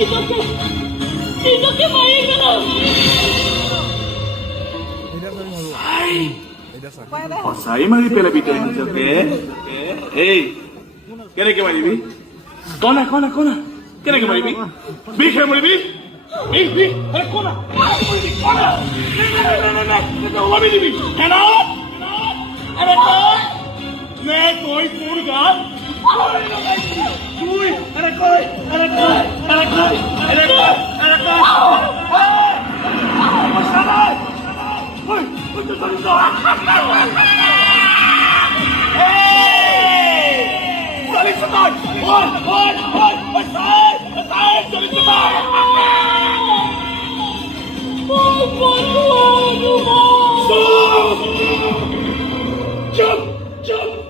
নিজকে মারি গেল সঁচাই মাৰি পেলাবি তই নিজকে এই কেনেকে মাৰিবি কনা কনা কনা কেনেকে মাৰিবি বিষে মাৰিবি বিষ বিষ আরে কনা ওলাবি দিবি আরে নে কই তোর গান তুই আরে কই আরে কই আরে কই আরে কই আরে কই সাদাই ওই ওই তো সরি তো এই সরি সাদাই ওই ওই ওই ওই সাই সাই সরি সাদাই চুপ চুপ